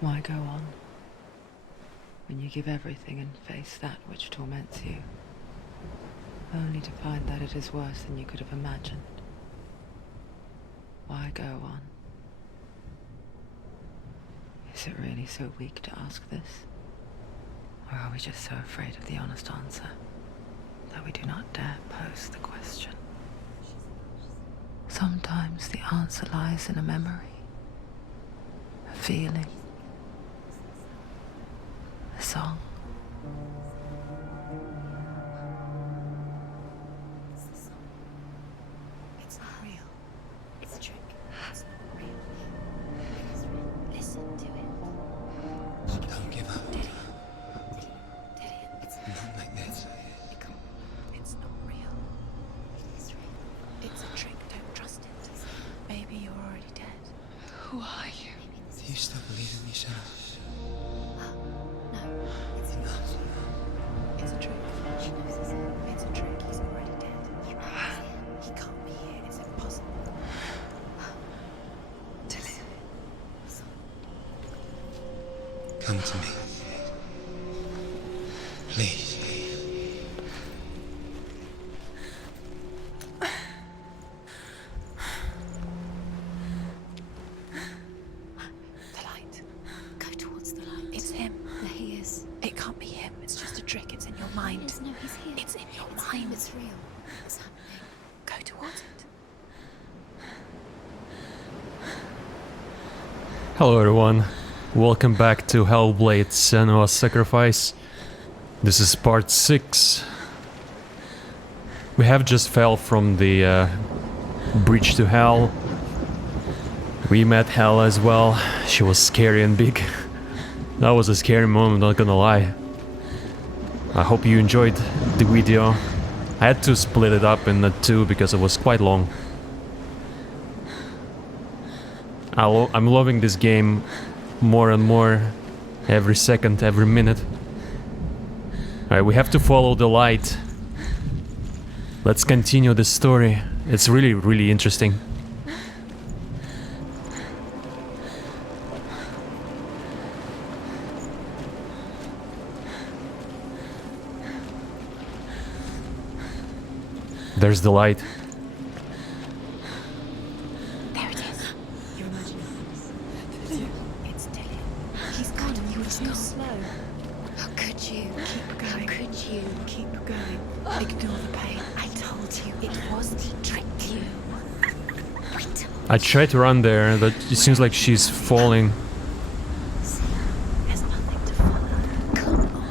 Why go on when you give everything and face that which torments you, only to find that it is worse than you could have imagined? Why go on? Is it really so weak to ask this? Or are we just so afraid of the honest answer that we do not dare pose the question? Sometimes the answer lies in a memory, a feeling, a song. It's not real. It's a trick. It's not real. It is real. Listen to it. Don't give up. Daddy, it's Not like this. It's not real. It is real. It's a trick. Don't trust it. Maybe you're already dead. Who are you? Do you still believe in yourself? No, it's enough. It's a trick. She knows it's a trick. He's already dead. He can't be here. It's impossible. Tilly. Come to me. Please. The light. Go towards the light. It's him. There he is. It can't be him. It's just a trick. It's in your mind. No, he's here. It's in your mind. It's real. It's happening. Go towards it. Hello everyone, welcome back to Hellblade Senua Sacrifice. This is part 6. We have just fell from the bridge to Hell. We met Hela as well. She was scary and big. That was a scary moment, not gonna lie. I hope you enjoyed the video. I had to split it up in two because it was quite long. I'm loving this game more and more, every second, every minute. Alright, we have to follow the light. Let's continue the story. It's really, really interesting. There's the light. There it is. You're imagining this. It's Tilly. He's gone. You were too slow. How could you? Keep going. How could you? Keep going. Ignore the pain. I told you it was to trick you. I tried to run there, but it seems like she's falling. There's nothing to follow. Come on.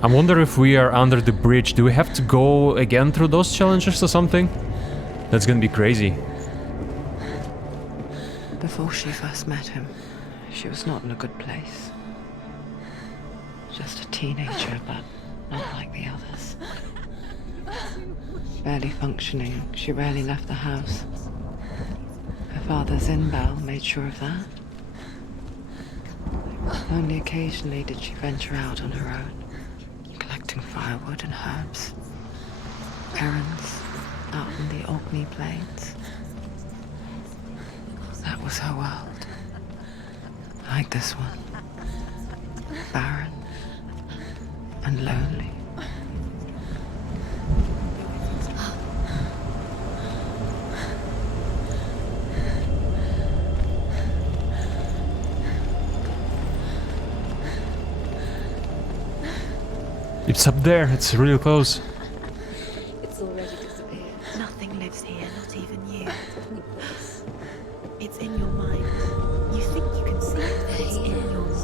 I wonder if we are under the bridge. Do we have to go again through those challenges or something? That's gonna be crazy. Before she first met him, she was not in a good place. Just a teenager, but not like the others. Barely functioning, she rarely left the house. Her father's in-bell made sure of that. Only occasionally did she venture out on her own, collecting firewood and herbs. Errands out in the Orkney Plains. That was her world. Like this one. Barren and lonely. It's up there, it's really close. It's already disappeared. Nothing lives here, not even you. It's in your mind. You think you can see it, but it's in your mind.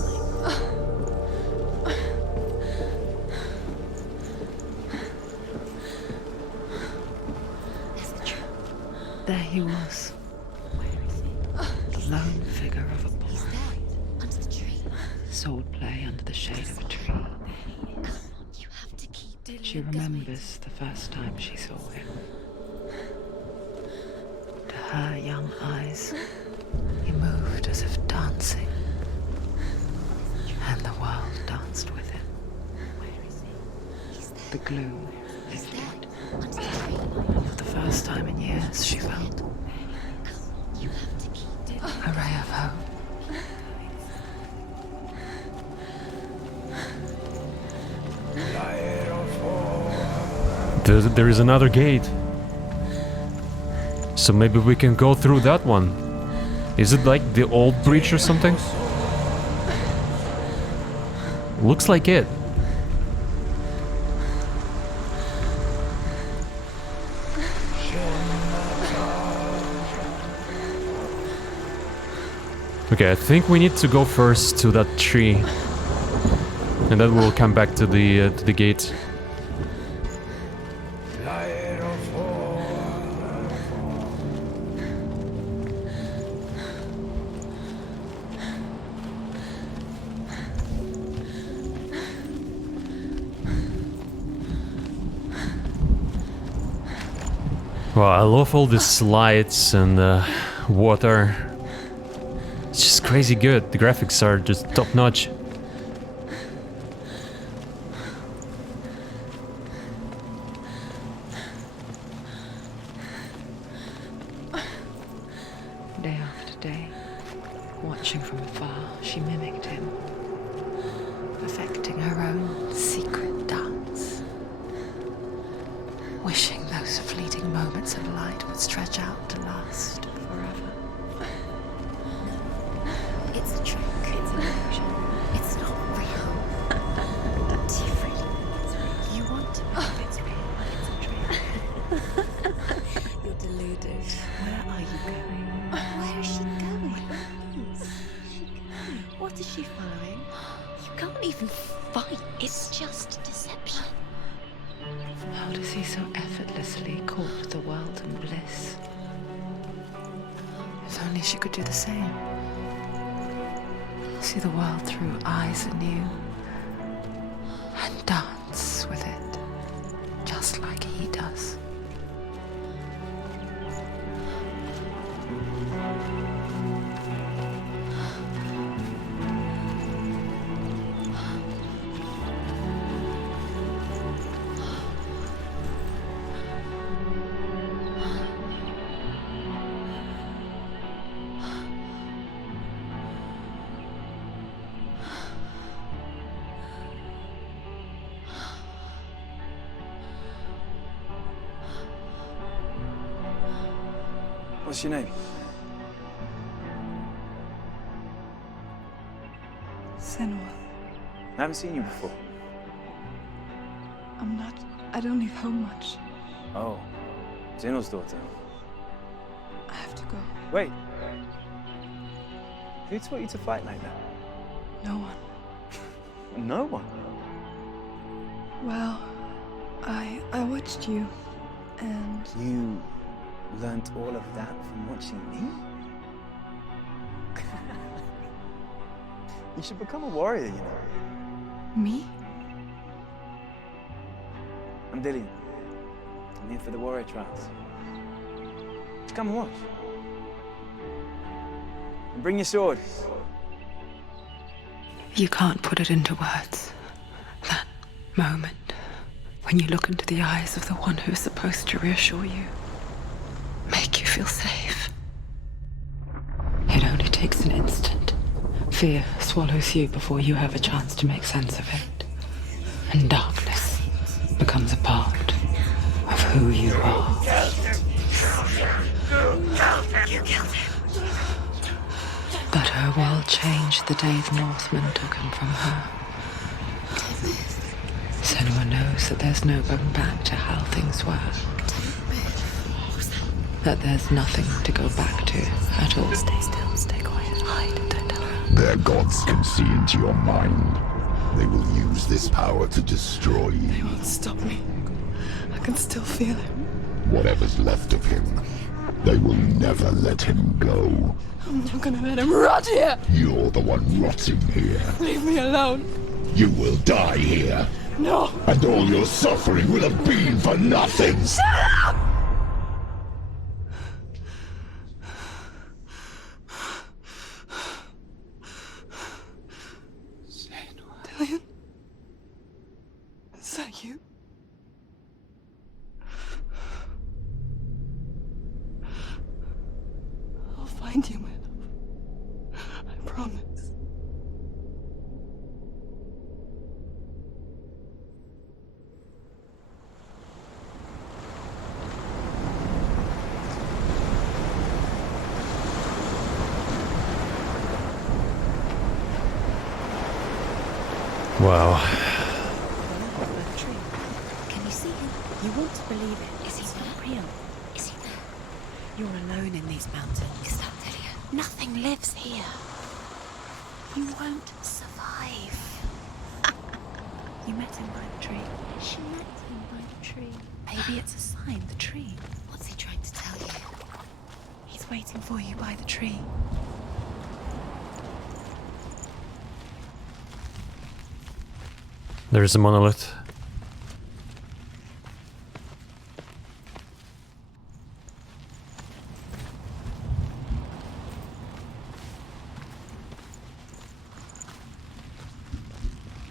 There's the tree. There he was, Where is he? the lone figure of a boy. He's there, under the tree. Sword play under the shade of a tree. There he is. You have to keep doing She remembers the first time she saw him. To her young eyes, he moved as if dancing. And the world danced with him. The gloom lifted. For the first time in years, she felt a ray of hope. There is another gate. So maybe we can go through that one. Is it like the old breach or something? Looks like it. Okay, I think we need to go first to that tree. And then we'll come back to the gate. Wow, I love all the slides and water. It's just crazy good. The graphics are just top notch. Day after day, watching from afar, she mimicked him, perfecting her own secret dance, wishing those fleeting moments of light would stretch out to last forever. It's a trick. It's an illusion. It's not real. Different. You want to believe it's real, but it's a trick. You're deluded. Where are you going? Where is she going? What is she following? You can't even fight. It's just deception. How does he so effortlessly court the world in bliss? If only she could do the same. See the world through eyes anew and dance with it, just like he does. What's your name? Senua. I haven't seen you before. I don't leave home much. Oh, Zeno's daughter. I have to go. Wait. Who taught you to fight like that? No one. No one. Well, I watched you, and You learnt all of that from watching me? You should become a warrior, you know. me? I'm Dillian. I'm here for the warrior trials. Just come and watch. And bring your sword. You can't put it into words. That moment when you look into the eyes of the one who is supposed to reassure you, make you feel safe. It only takes an instant. Fear swallows you before you have a chance to make sense of it. And darkness becomes a part of who you are. You killed him. But her world changed the day the Northmen took him from her. Senua knows that there's no going back to how things were. That there's nothing to go back to at all. Stay still, stay quiet, hide, don't tell her. Their gods can see into your mind. They will use this power to destroy They you. won't stop me. I can still feel him. Whatever's left of him, they will never let him go. I'm not gonna let him rot here. You're the one rotting here. Leave me alone. You will die here, No. and all your suffering will have been for nothing. find you, my love. I promise. Wow. Can you see him? You want to believe it. Is he not real? Is he there? You're alone in these mountains. Is that Delia? Nothing lives here. You won't survive. You met him by the tree. She met him by the tree. Maybe it's a sign, the tree. What's he trying to tell you? He's waiting for you by the tree. There's a monolith.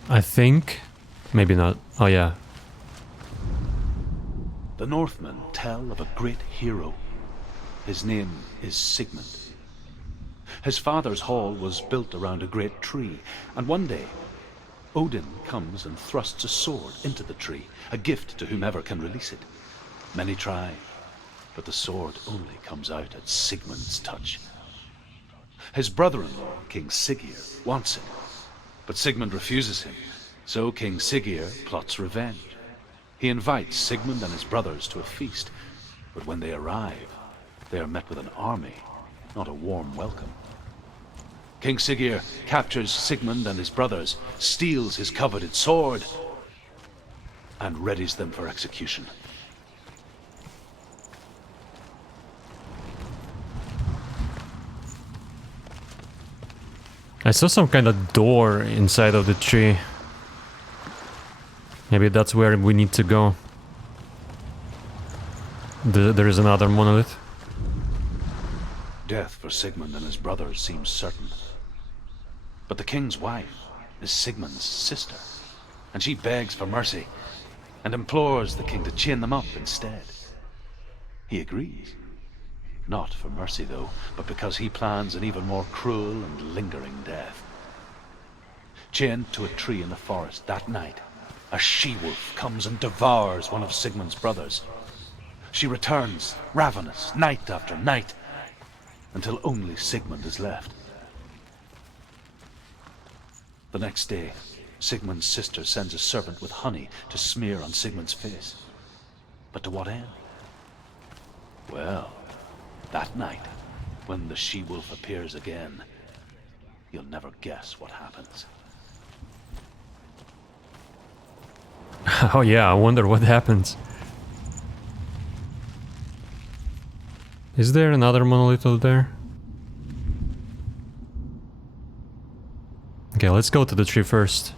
I think. Maybe not. Oh yeah. The Northmen tell of a great hero. His name is Sigmund. His father's hall was built around a great tree, and one day Odin comes and thrusts a sword into the tree, a gift to whomever can release it. Many try, but the sword only comes out at Sigmund's touch. His brother-in-law, King Siggeir, wants it, but Sigmund refuses him, so King Siggeir plots revenge. He invites Sigmund and his brothers to a feast, but when they arrive, they are met with an army, not a warm welcome. King Siggeir captures Sigmund and his brothers, steals his coveted sword, and readies them for execution. I saw some kind of door inside of the tree. Maybe that's where we need to go. There is another monolith. Death for Sigmund and his brothers seems certain. But the king's wife is Sigmund's sister, and she begs for mercy and implores the king to chain them up instead. He agrees. Not for mercy, though, but because he plans an even more cruel and lingering death. Chained to a tree in the forest that night, a she-wolf comes and devours one of Sigmund's brothers. She returns, ravenous, night after night, until only Sigmund is left. The next day, Sigmund's sister sends a servant with honey to smear on Sigmund's face. But to what end? Well, that night, when the she-wolf appears again, you'll never guess what happens. Oh yeah, I wonder what happens. Is there another monolith over there? Okay, let's go to the tree first.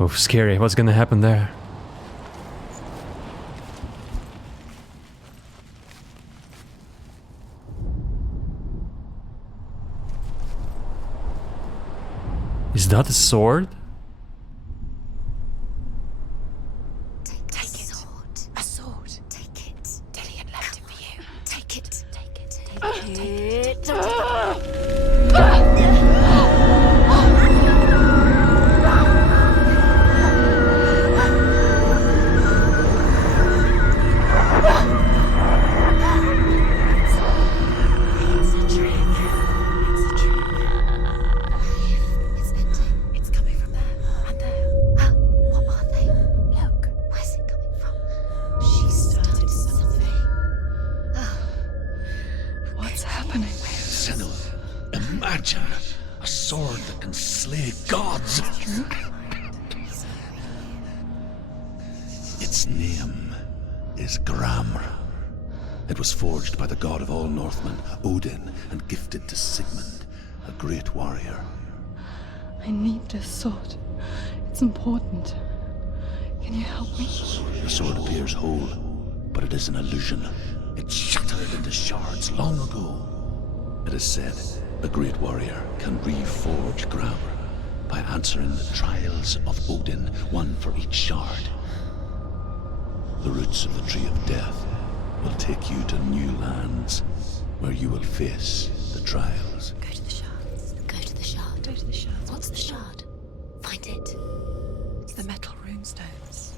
Oh, scary. What's gonna happen there? Is that a sword? Take it. A sword. Take it. Dillian left it for you. Take it. Take it. Take it. Its name is Gramr. It was forged by the god of all Northmen, Odin, and gifted to Sigmund, a great warrior. I need this sword. It's important. Can you help me? The sword appears whole, but it is an illusion. It shattered into shards long ago. It is said a great warrior can reforge Gramr, by answering the trials of Odin, one for each shard. The roots of the Tree of Death will take you to new lands where you will face the trials. Go to the shards. Go to the shard. Go to the shard. What's the shard? Find it. It's the metal runestones.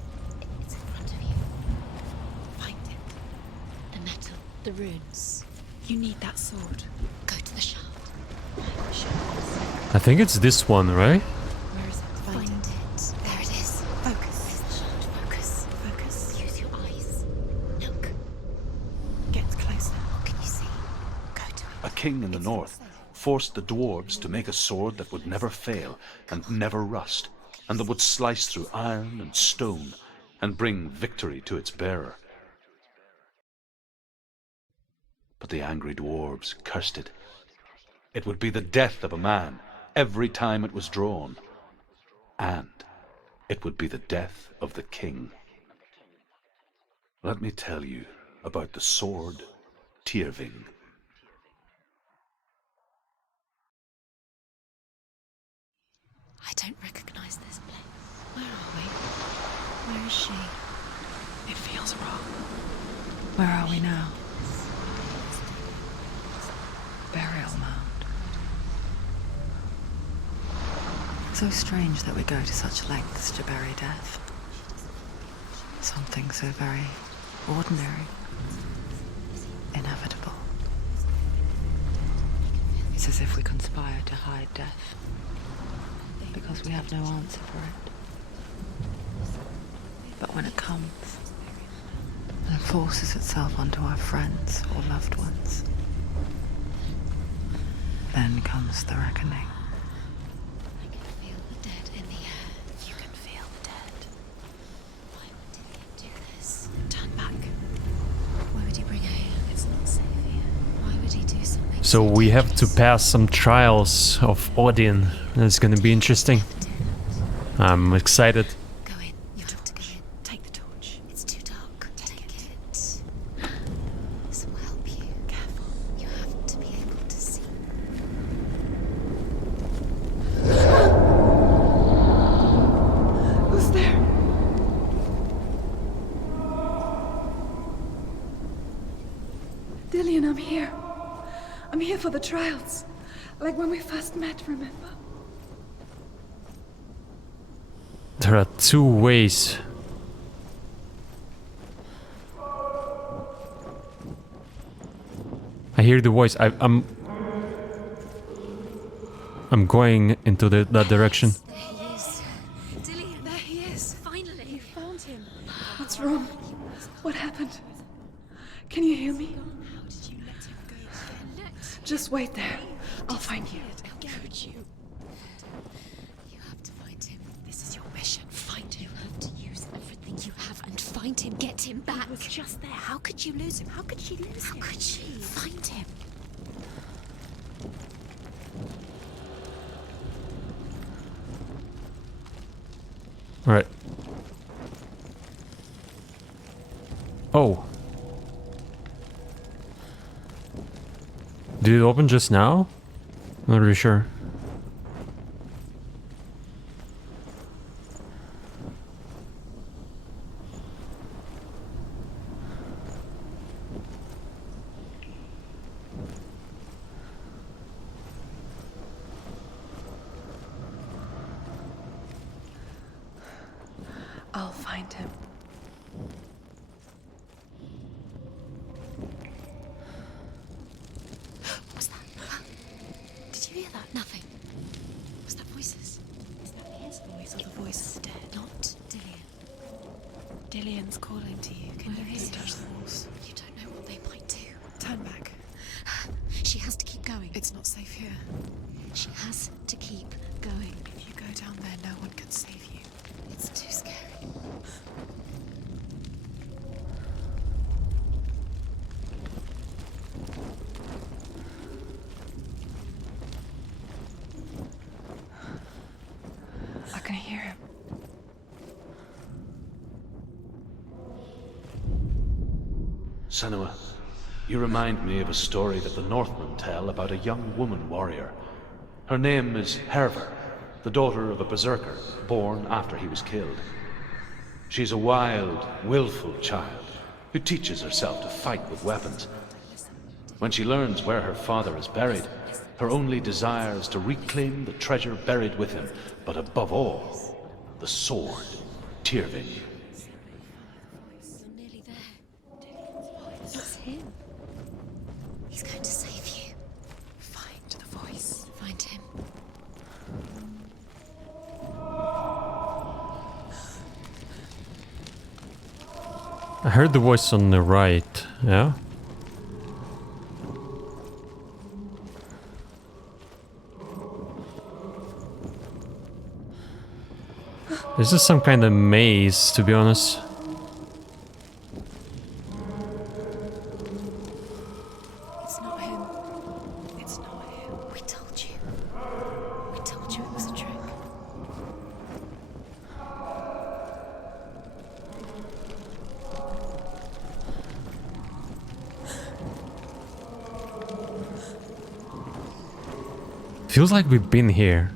It's in front of you. Find it. The metal. The runes. You need that sword. Go to the shard. Find the shards. I think it's this one, right? Where is it? Find it. There it is. Focus. There's the shard. Focus. Focus. Use your eyes. Look. Get closer. What can you see? Go to it. A king in the north forced the dwarves to make a sword that would never fail and never rust, and that would slice through iron and stone and bring victory to its bearer. But the angry dwarves cursed it. It would be the death of a man every time it was drawn, and it would be the death of the king. Let me tell you about the sword Tyrving. I don't recognize this place. Where are we? Where is she? It feels wrong. Where are we now? Burial mound. So strange that we go to such lengths to bury death. Something so very ordinary, inevitable. It's as if we conspire to hide death, because we have no answer for it. But when it comes and forces itself onto our friends or loved ones, then comes the reckoning. I can feel the dead in the air. You can feel the dead. Why would he do this? Turn back. Why would he bring her here? It's not safe here. Why would he do something So we have to pass some trials of Odin. It's gonna be interesting. I'm excited. Go in. You have to go in. Take the torch. It's too dark. Take it. This will help you. Careful. You have to be able to see. Who's there? Dillian, I'm here. I'm here for the trials. Like when we first met, remember? There are two ways. I hear the voice. I'm going into that direction. There he is. Dillian, there he is. Finally. You found him. What's wrong? What happened? Can you hear me? How did you let him go? Just wait there. I'll find you. How could you? You have to find him. This is your mission. Find him. You have to use everything you have and find him. Get him back. He was just there. How could you lose him? How could she lose him? How could she? Find him. All right. Oh. Did it open just now? Not really sure. I'll find him. What was that? Did you hear that? Nothing. Was that voices? Is that his voice or the voice of the dead? Not Dillian. Dillian's calling to you. Can you hear it? Touch the walls. You don't know what they might do. Turn back. She has to keep going. It's not safe here. She has to keep going. If you go down there, no one can save you. It's too scary. I can hear him. Senua, you remind me of a story that the Northmen tell about a young woman warrior. Her name is Hervor, the daughter of a berserker born after he was killed. She's a wild, willful child who teaches herself to fight with weapons. When she learns where her father is buried, her only desire is to reclaim the treasure buried with him, but above all, the sword, Tyrving. You're nearly there. It's him. He's going to save you. Find the voice. Find him. I heard the voice on the right, yeah? This is some kind of maze, to be honest. It's not him. It's not him. We told you. We told you it was a trick. Feels like we've been here.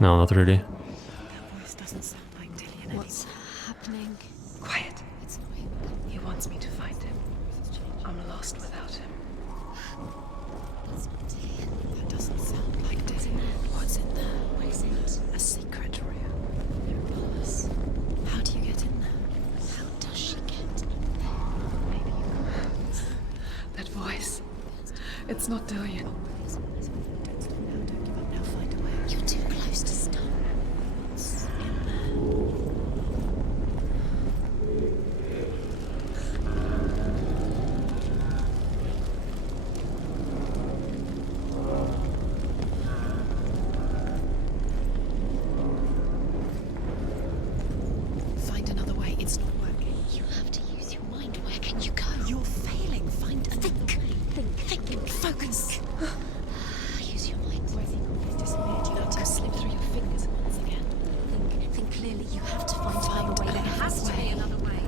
No, not really. That voice doesn't sound like Dillian. What's happening? Quiet. It's not him. He wants me to find him. I'm lost without him. It's not Dillian. That doesn't sound like Dillian. What's in there? What is it? A secret room. Boss. How do you get in there? How does she get in there? Maybe you. That voice. It's not Dillian. Don't stop now. Don't give up now. Find a way. You're too close to stop. What's in there? Find another way. It's not working. You have to use your mind. Where can you go? You're failing. Find another Think. way. Think. Focus. Use your mind. Where's he gone? He's disappeared. You know, to slip through your fingers once again. Think clearly. You have to find another way. There has to be another way.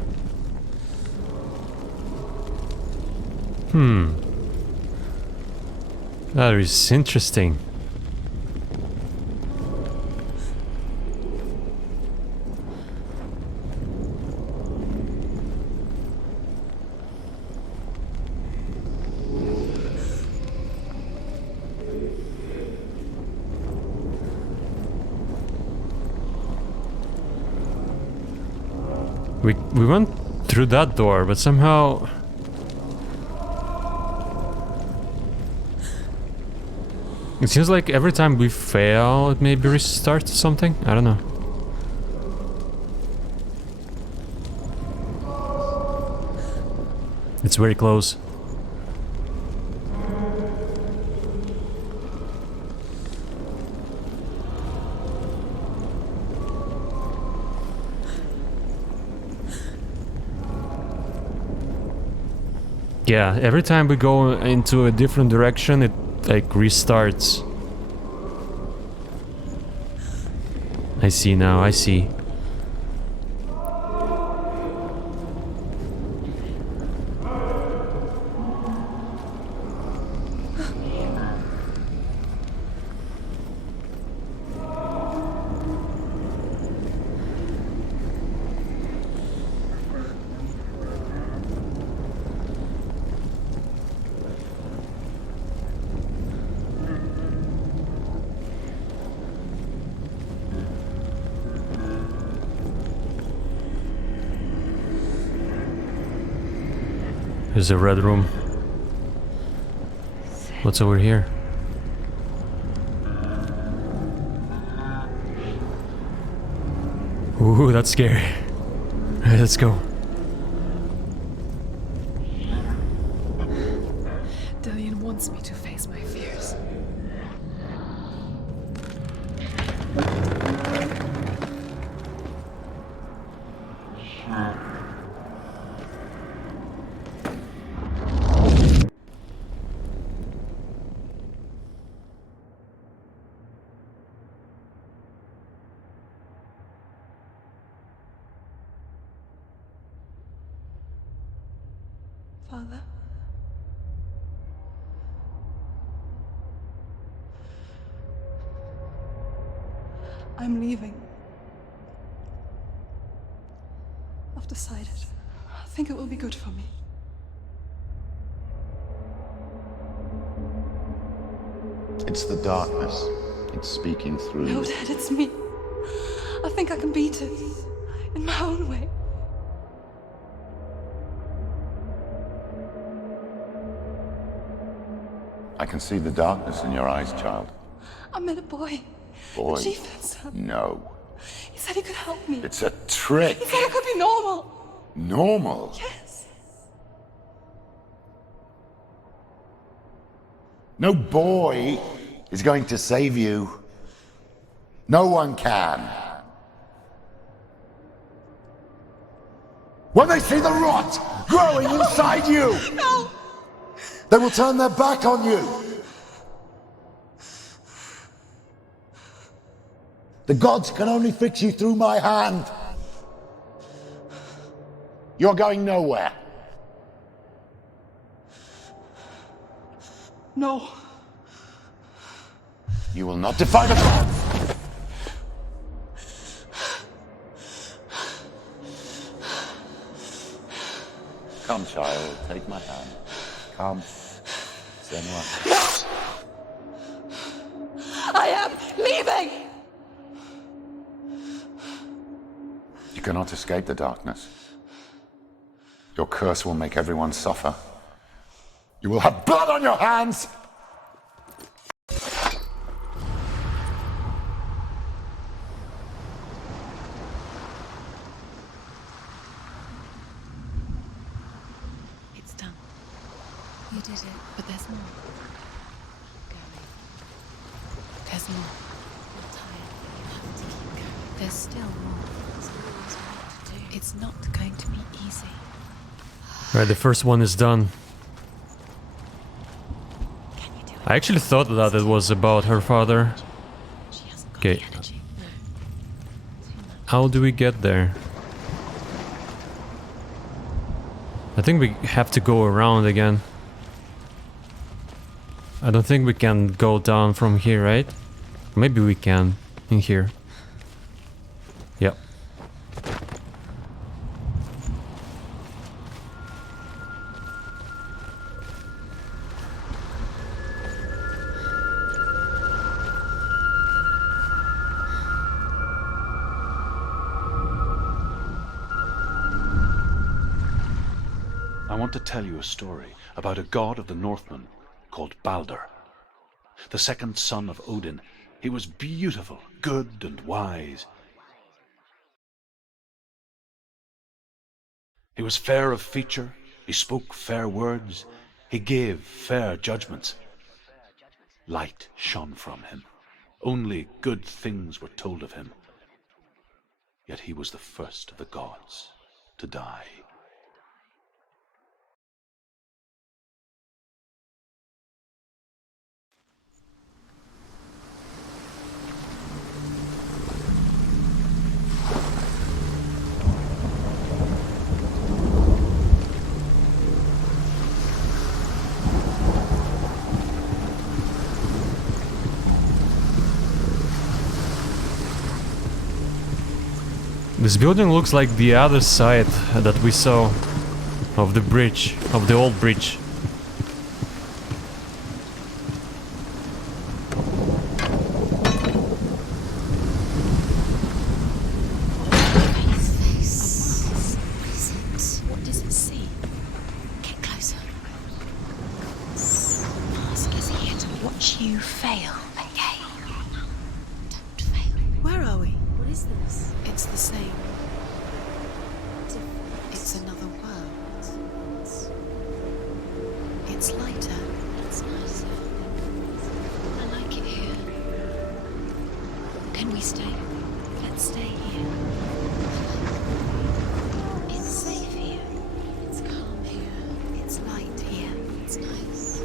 That is interesting. We went through that door, but somehow... It seems like every time we fail, it maybe restarts something. I don't know. It's very close. Yeah, every time we go into a different direction, it like restarts. I see now, I see. There's a red room. What's over here? Ooh, that's scary. Alright, let's go. Dillian wants me to face my fears. Father? I'm leaving. I've decided. I think it will be good for me. It's the darkness. It's speaking through No, you. Dad, it's me. I think I can beat it. In my own way. I can see the darkness in your eyes, child. I met a boy. Boy. The chief and son. No. He said he could help me. It's a trick. He said I could be normal. Normal? Yes. No boy is going to save you. No one can. When they see the rot growing inside you, No! they will turn their back on you. The gods can only fix you through my hand. You're going nowhere. No. You will not defy the gods. Come, child, take my hand. Come. Senua. No! I am leaving! You cannot escape the darkness. Your curse will make everyone suffer. You will have blood on your hands! It's done. You did it, but there's more. Going. There's more. You're tired. You have to keep going. There's still more. There's always more to do. It's not going to be easy. Right, the first one is done. Can you do it? I actually thought that it was about her father. She hasn't got Okay. the energy. No. Too much. How do we get there? I think we have to go around again. I don't think we can go down from here, right? Maybe we can in here. Yep. I want to tell you a story about a god of the Northmen called Balder. The second son of Odin. He was beautiful, good and wise. He was fair of feature, he spoke fair words, he gave fair judgments. Light shone from him. Only good things were told of him. Yet he was the first of the gods to die. This building looks like the other side that we saw of the bridge, of the old bridge. What does it see? Get closer. Mask is here to watch you fail, okay? Don't fail. Where are we? What is this? It's the same. It's another world. It's lighter. It's nicer. I like it here. Can we stay? Let's stay here. It's safe here. It's calm here. It's light here. It's nice.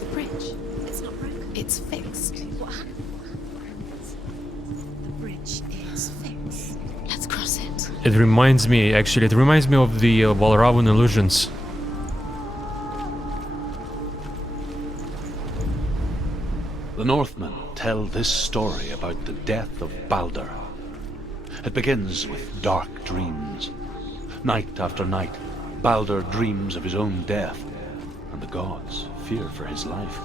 The bridge. It's not broken. It's fixed. What happened? The bridge is fixed. Let's cross it. It reminds me, actually, it reminds me of the Valravan illusions. The Northmen tell this story about the death of Balder. It begins with dark dreams. Night after night, Balder dreams of his own death, and the gods fear for his life.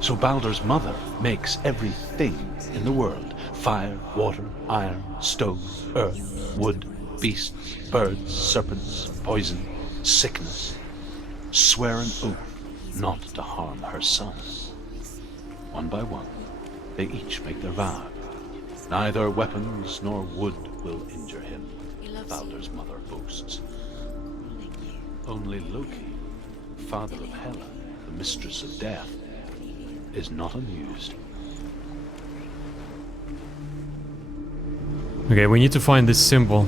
So Balder's mother makes everything in the world: fire, water, iron, stone, earth, wood, beasts, birds, serpents, poison, sickness, swear an oath not to harm her son. One by one, they each make their vow. Neither weapons nor wood will injure him, Balder's mother boasts. Only Loki, father of Hela, the mistress of death, is not amused. Okay, we need to find this symbol.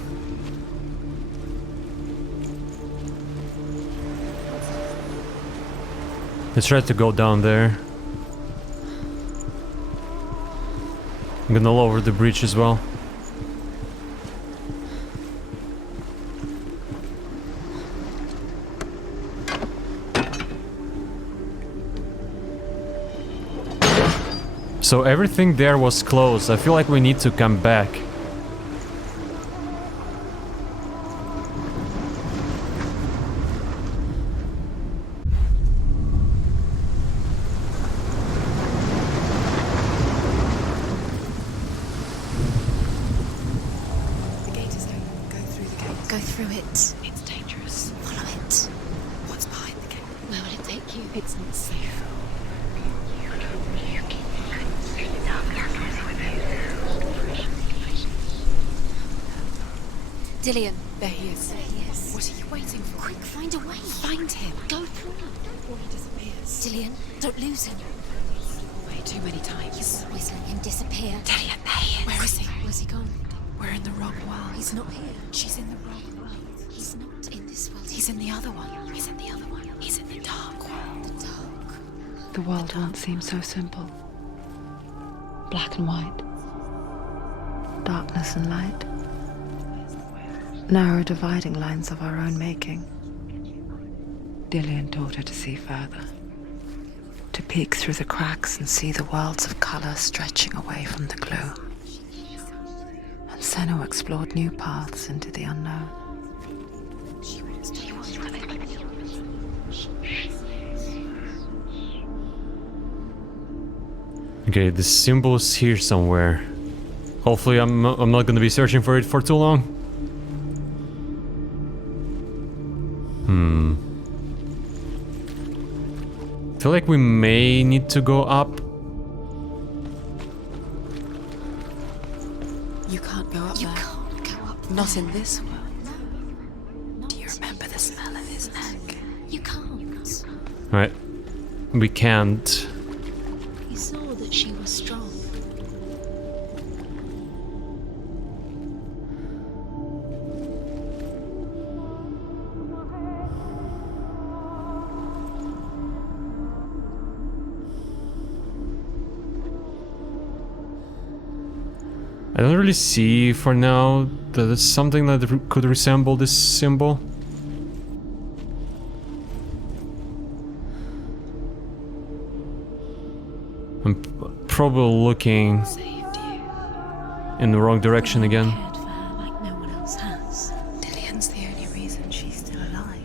Let's try to go down there. I'm gonna lower the bridge as well. So everything there was closed. I feel like we need to come back. The gate is open. Go through the gate. Go through it. It's dangerous. Follow it. What's behind the gate? Where will it take you? It's not safe. Dillion. There he is. There he is. What are you waiting for? Quick, find a way. Find him. Go through. Before he disappears. Dillion, don't lose him. Way too many times. You're always letting him disappear. Dillion, there he is. Where is he? Where's he gone? We're in the wrong world. He's not here. She's in the wrong world. He's not in this world. He's in the other one. He's in the other one. He's in the dark world. The dark. The world once seemed so simple. Black and white. Darkness and light. Narrow dividing lines of our own making. Dillion taught her to see further. To peek through the cracks and see the worlds of color stretching away from the gloom. And Senua explored new paths into the unknown. Okay, the symbol's here somewhere. Hopefully I'm not gonna be searching for it for too long. I feel like we may need to go up. You can't go up there. You can't go up there. Not in this world. No. Do you remember the smell of his neck? You can't. Right. We can't. He saw that she was strong. I don't really see for now that it's something that could resemble this symbol. I'm probably looking in the wrong direction again. Cared for her like no one else has. Dillion's the only reason she's still alive.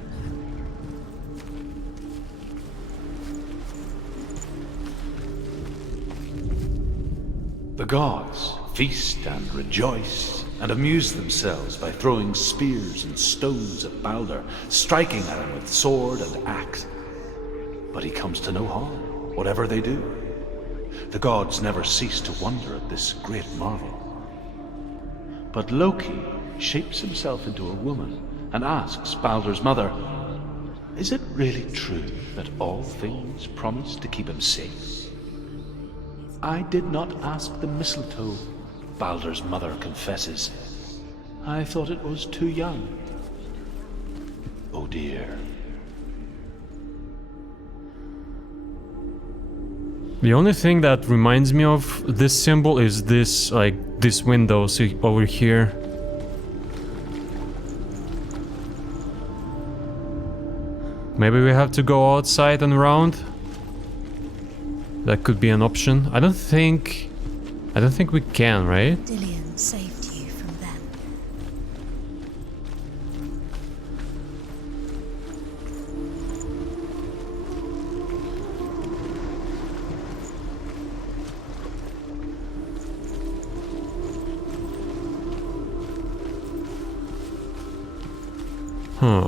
The gods feast and rejoice and amuse themselves by throwing spears and stones at Balder, striking at him with sword and axe. But he comes to no harm, whatever they do. The gods never cease to wonder at this great marvel. But Loki shapes himself into a woman and asks Balder's mother, "Is it really true that all things promise to keep him safe?" "I did not ask the mistletoe," Balder's mother confesses. "I thought it was too young." Oh dear. The only thing that reminds me of this symbol is this, like, this window over here. Maybe we have to go outside and around? That could be an option. I don't think we can, right? Dillian saved you from them. Huh.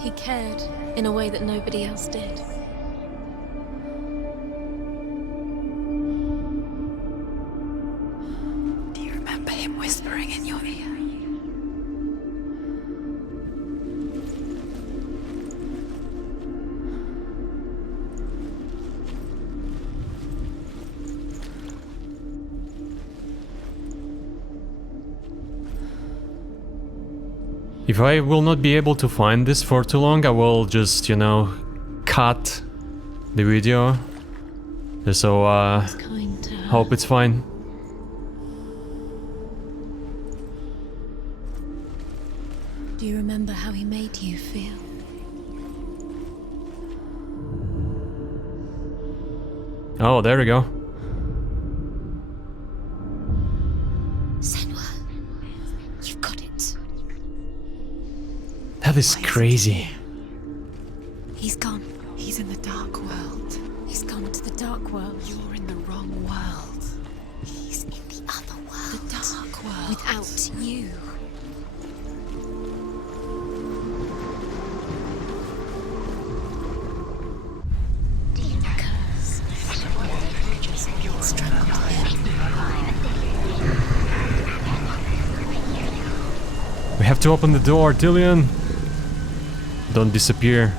He cared in a way that nobody else did. Do you remember him whispering in your ear? If I will not be able to find this for too long, I will just, you know, cut the video. So, Kind to her. hope it's fine. Do you remember how he made you feel? Oh, there we go. Senua, you've got it. That is crazy. He's gone. He's in the dark world. He's gone to the dark world. You're in the wrong world. He's in the other world. The dark world. Without you. Curse. Just strangled him. We have to open the door, Dillian. Don't disappear.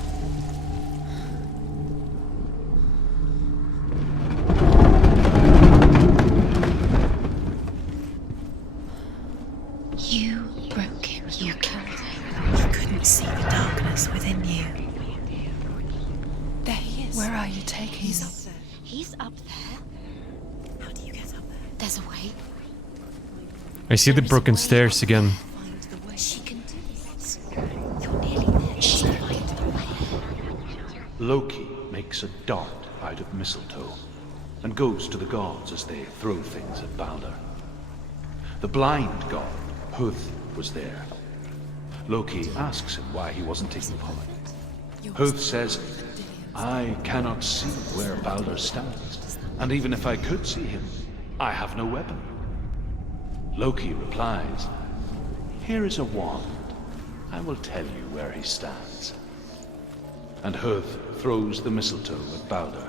You broke him. You killed him. You couldn't see the darkness within you. There he is. Where are you taking He's him? up there. He's up there. How do you get up there? There's a way. I see the There is a broken way stairs up again. Find the way. She can do it. You're nearly there. She'll find the way. Loki makes a dart out of mistletoe and goes to the gods as they throw things at Balder. The blind god, Huth, was there. Loki asks him why he wasn't taking part. Huth says, I cannot see where Balder stands, and even if I could see him, I have no weapon. Loki replies, here is a wand. I will tell you where he stands. And Huth throws the mistletoe at Balder.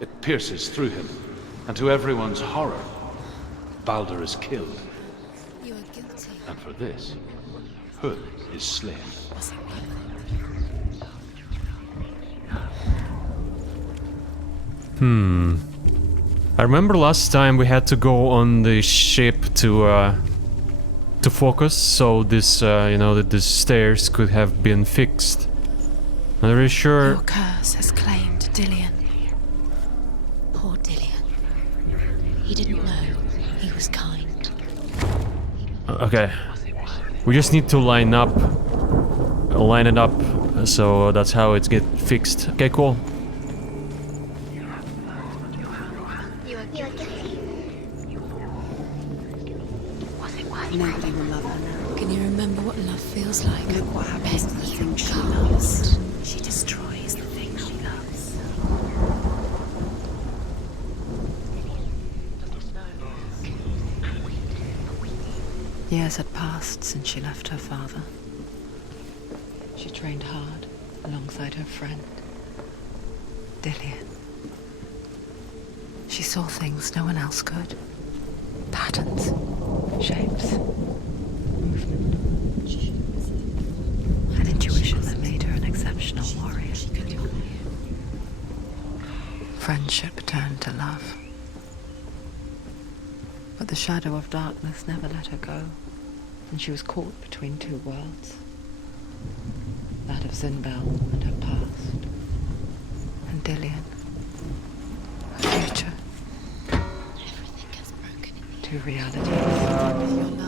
It pierces through him, and to everyone's horror, Balder is killed. You are guilty. And for this, Huth is slain. I remember last time we had to go on the ship to focus, so this, you know, that the stairs could have been fixed. I'm not really sure. Your curse has claimed Dillian. Poor Dillian. He didn't know. He was kind. Okay, we just need to line it up, so that's how it's get fixed. Okay, cool. Nobody will love her now. Can you remember what love feels like? Look what happens to the thing she can't. loves. She destroys the thing she loves. Years had passed since she left her father. She trained hard alongside her friend, Dillian. She saw things no one else could. Patterns, shapes, movement. An intuition that made her an exceptional warrior. Friendship turned to love. But the shadow of darkness never let her go, and she was caught between two worlds. That of Zinbel and her past, and Dillian, her future. Everything has broken in Two realities.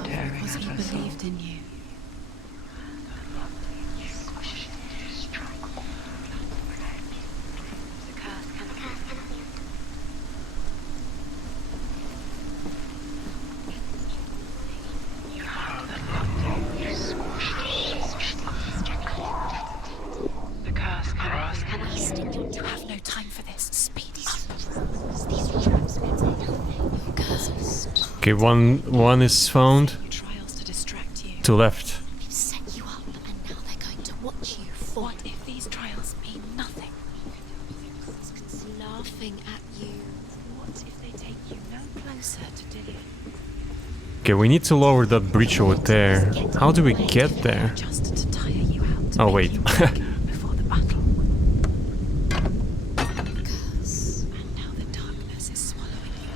Tearing Because at he her soul. believed in you. The curse cannot. You have no time for this. Speed up. Okay, one is found. Trials to distract you. To left. They've set you up, and now they're going to watch you fall. What if these trials mean nothing? Laughing at you. What if they take you no closer to Dillion? Okay, we need to lower that bridge over there. How do we get there? Just to tire you out. Oh wait. Before the battle. Curse. And now the darkness is swallowing you.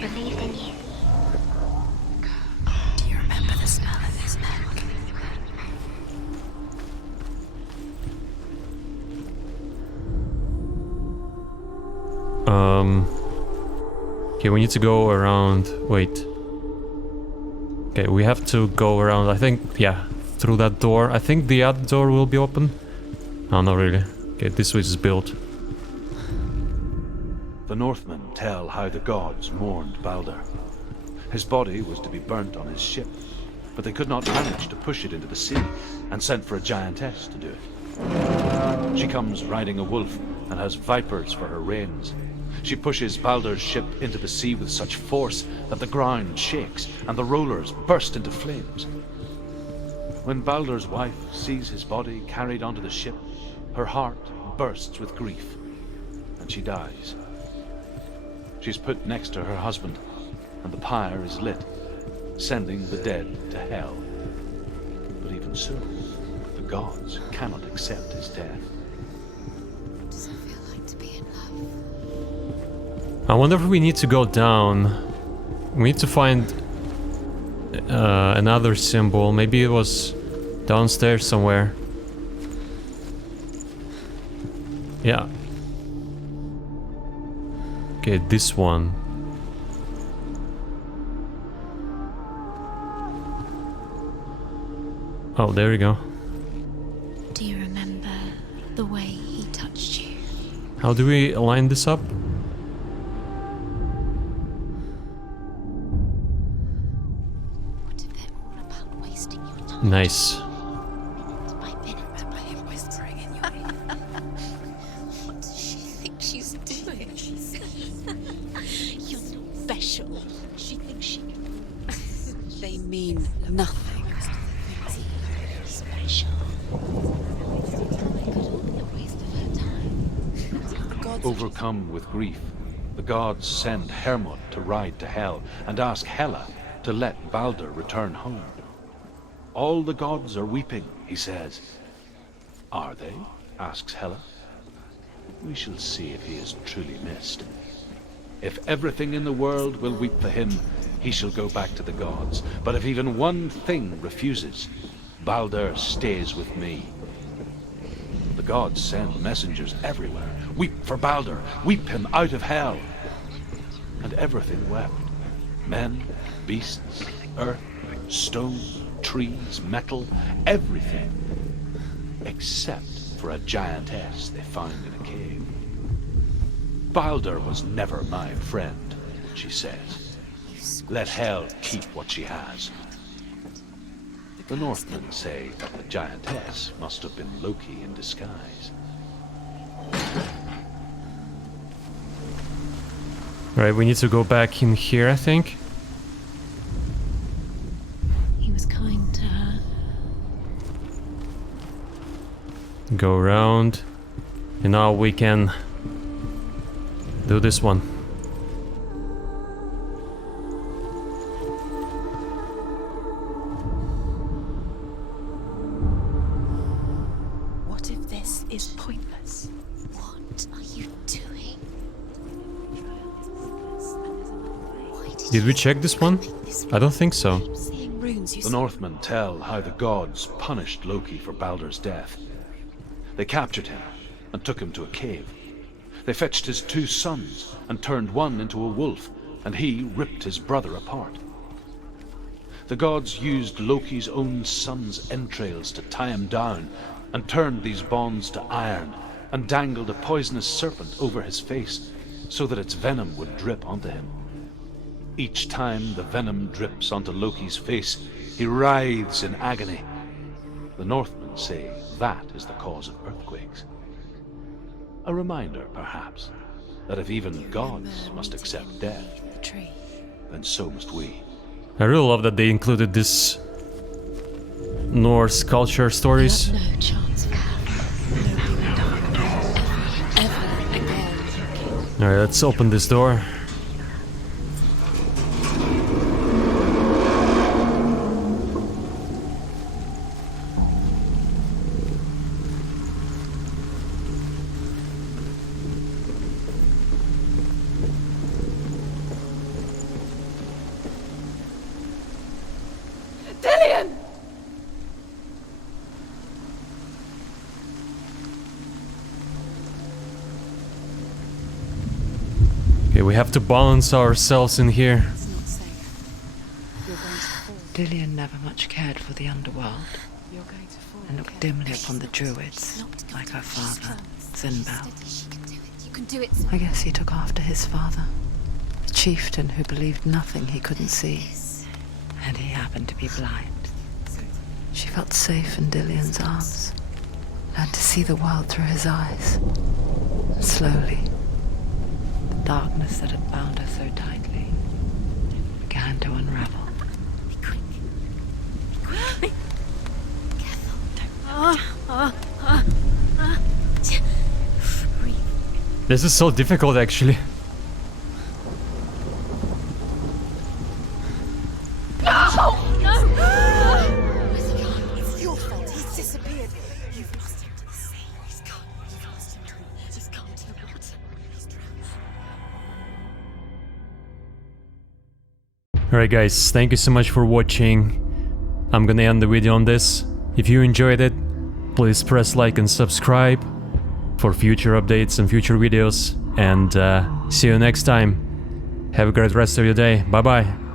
Believed in you. Do you remember the smell of his neck? Okay, we need to go around. Wait. Okay, we have to go around, I think, yeah, through that door. I think the other door will be open. Oh, not really. Okay, this way is built. The Northmen tell how the gods mourned Balder. His body was to be burnt on his ship, but they could not manage to push it into the sea, and sent for a giantess to do it. She comes riding a wolf and has vipers for her reins. She pushes Balder's ship into the sea with such force that the ground shakes and the rollers burst into flames. When Balder's wife sees his body carried onto the ship, her heart bursts with grief, and she dies. She's put next to her husband, and the pyre is lit, sending the dead to hell. But even so, the gods cannot accept his death. What does it feel like to be in love? I wonder if we need to go down. We need to find another symbol. Maybe it was downstairs somewhere. Yeah. Okay, this one. Oh, there we go. Do you remember the way he touched you? How do we line this up? What if they're all about wasting your time? Nice. By minute, by him whispering in your ear. What does she think she's doing? You're not special. She thinks she can. They mean nothing. Special. Overcome with grief, the gods send Hermod to ride to Hell and ask Hela to let Balder return home. All the gods are weeping, he says. Are they? Asks Hela. We shall see if he is truly missed. If everything in the world will weep for him, he shall go back to the gods. But if even one thing refuses, Balder stays with me. The gods send messengers everywhere. Weep for Balder, weep him out of hell. And everything wept. Men, beasts, earth, stone, trees, metal, everything. Except for a giantess they found in a cave. Balder was never my friend, she says. Let Hel keep what she has. The Northmen say that the giantess must have been Loki in disguise. Right, we need to go back in here, I think. He was kind to her. Go around. And now we can do this one. What if this is pointless? What are you doing? Why Did we check this one? I don't think so. seeing runes? The Northmen tell how the gods punished Loki for Balder's death. They captured him and took him to a cave. They fetched his 2 sons and turned one into a wolf, and he ripped his brother apart. The gods used Loki's own son's entrails to tie him down, and turned these bonds to iron, and dangled a poisonous serpent over his face, so that its venom would drip onto him. Each time the venom drips onto Loki's face, he writhes in agony. The Northmen say that is the cause of earthquakes. A reminder, perhaps, that if even gods must accept death, The tree. then so must we. I really love that they included this Norse culture stories. No chance of ever again. Alright, let's open this door. Okay, we have to balance ourselves in here. It's not safe. You're going to fall. Dillion never much cared for the underworld You're going to fall. and looked dimly upon the druids, like her father, Zinbel. She can do it. You can do it. I guess he took after his father, a chieftain who believed nothing he couldn't see, and he happened to be blind. She felt safe in Dillion's arms, learned to see the world through his eyes. And slowly, the darkness that had bound her so tightly began to unravel. Be quick. Be quick. Careful. Breathe. This is so difficult, actually. Where's he gone? It's your fault. He's disappeared. You've lost him to the sea. He's gone. You've lost him to the He's gone to the water. He's drowned. Alright guys, thank you so much for watching. I'm gonna end the video on this. If you enjoyed it, please press like and subscribe for future updates and future videos. And see you next time. Have a great rest of your day. Bye bye.